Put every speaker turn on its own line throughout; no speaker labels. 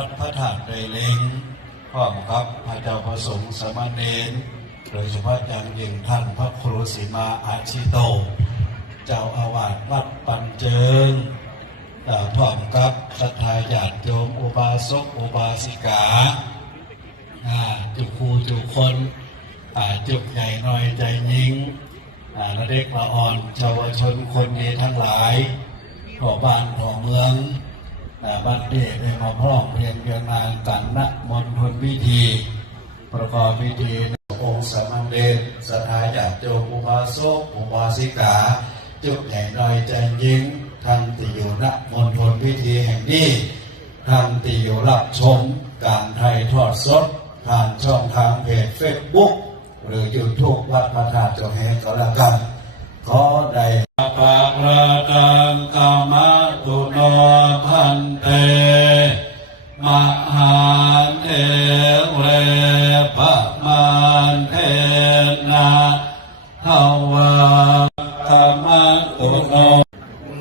ัดพระธาตุไตรเลงพร้อมกับพระเจ้าประสงค์สามเณรโดยเฉพาะอย่างยิ่งท่านพระครูสีมาอาชิโต เจ้าอาวาสวัดปันเจิงพร้อมกับศรัทธาญาติโยมอุบาสกอุบาสิกาจุกครูจุกคนจุกใหญ่น้อยใจยิงและเด็กละอ่อนชาวชนคนนี้ทั้งหลายขอบ้านขอเมือง บัดเดชได้มาพร้อมเพรียงเพียงนางกันณมณฑลพิธี ประกอบพิธีองค์สมเณรสถาญาติโยมอุบาสกอุบาสิกา จุกใหญ่น้อยใจยิงท่านที่อยู่ณมณฑลพิธีแห่งนี้ท่านที่อยู่รับชมการไทยทอดสดผ่านช่องทางเพจเฟซบุ๊กหรือยูทูบวัดพระธาตุเจ้าแห่ก็แล้วกันขอได้ปะระดังกามตุโนพัน มหาเทเวปะมันเทนะทวาธรรมตุโน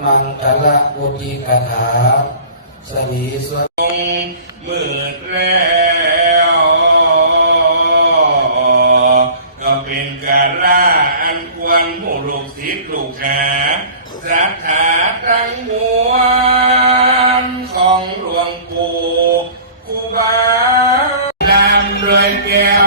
มังกละอุติกถาสวีสว
มืด หลวงปู่ค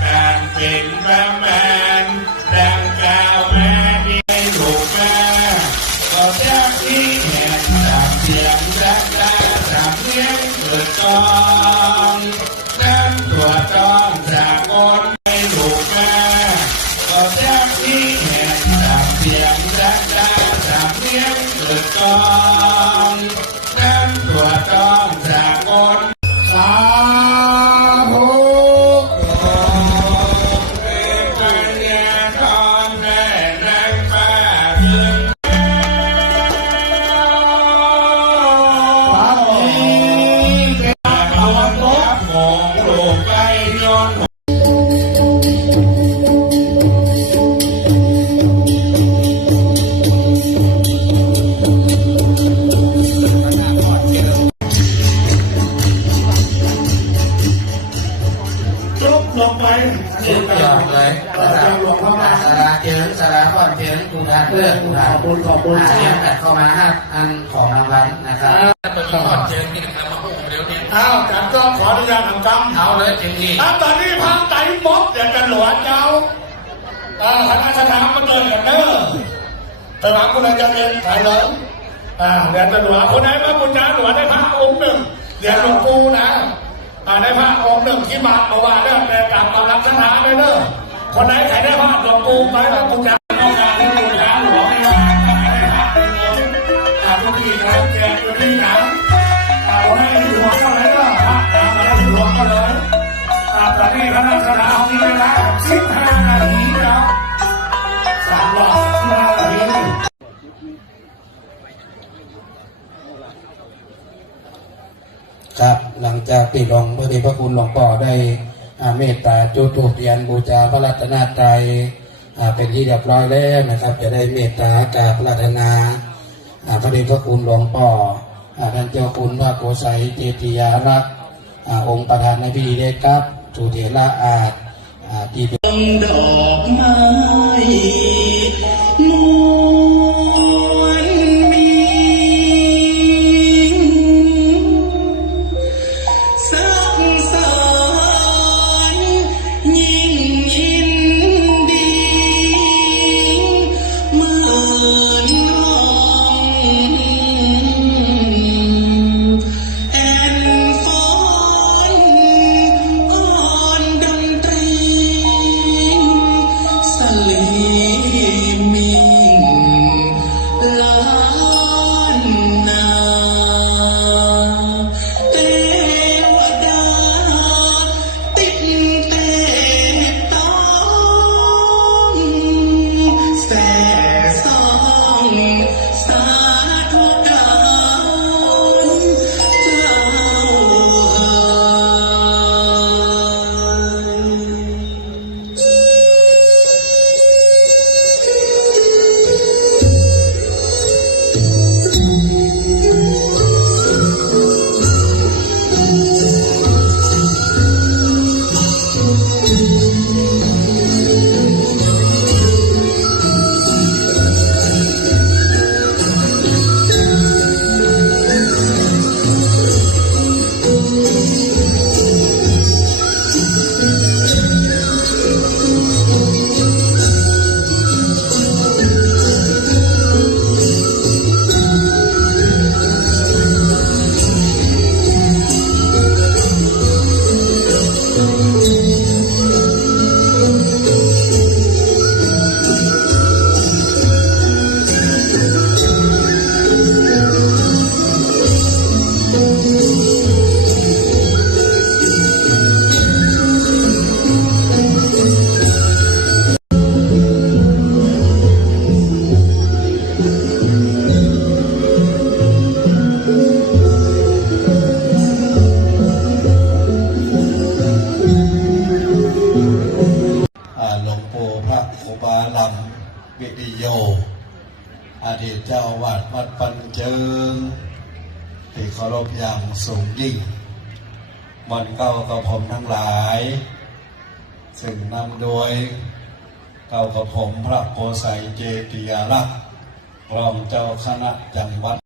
ปี จบลงไปสุดยอดเลยนะ
ครับ
หลวงพ่อมา
สาราเจิญสาราก่อนเจิญกูทานเพื่อกูทาน
ขอบคุณขอบคุณ
อาเตรียมกันเข้ามาห้าอันของรางวัลนะครับก่อนเจิญนี่นะครับ
อ้าวจันก็ขออนุญาตทำกรรม
เอาเลยเต็มที่
ครับตอนนี้พังไตมดเดี๋ยวจะหลวงเจ้าอ่าคณะสถานมาเดินกันเนอะแต่หวังคุณจะเรียนสายเหลิงอ่าเดี๋ยวจะหลวงคนไหนมาบุญญาหลวงได้พระองค์หนึ่งเดี๋ยวหลวงปู่นะอ่าได้พระองค์หนึ่งที่บาทมาว่าเด้อแต่กลับมารับสถานเลยเด้อคนไหนใครได้พระหลวงปู่ไปแล้วบุญญาต้องการให้บุญจ้าหลวงไม่ได้พระองค์อ่าทุกทีนะแจกทุกทีนะ นี้กำลังจะเอาเวลาสิบห้านาทีแล้วสามร้อบห้านาที
ครับหลังจากติดหลวงพระเดชพระคุณหลวงปอได้เมตตาจุตูเตียนบูชาพระรัตนตรัยเป็นที่เรียบร้อยแล้วนะครับ จะได้เมตตากาบรัตนาพระเดชพระคุณหลวงป่อท่านเจ้าคุณว่าโกศัยเจติยารักษ์องค์ประธานในพิธีได้ครับ จุเทละอาอา
ตีดดอก
ไม้ วิริโย อดีตเจ้าวาดวัดปัญเจิงที่เคารพอย่างสูงยิ่งมันเก้ากระผมทั้งหลาย ซึ่งนำโดยเก้ากระผมพระโกศัยเจติยาลักษ์รองเจ้าคณะจังหวัด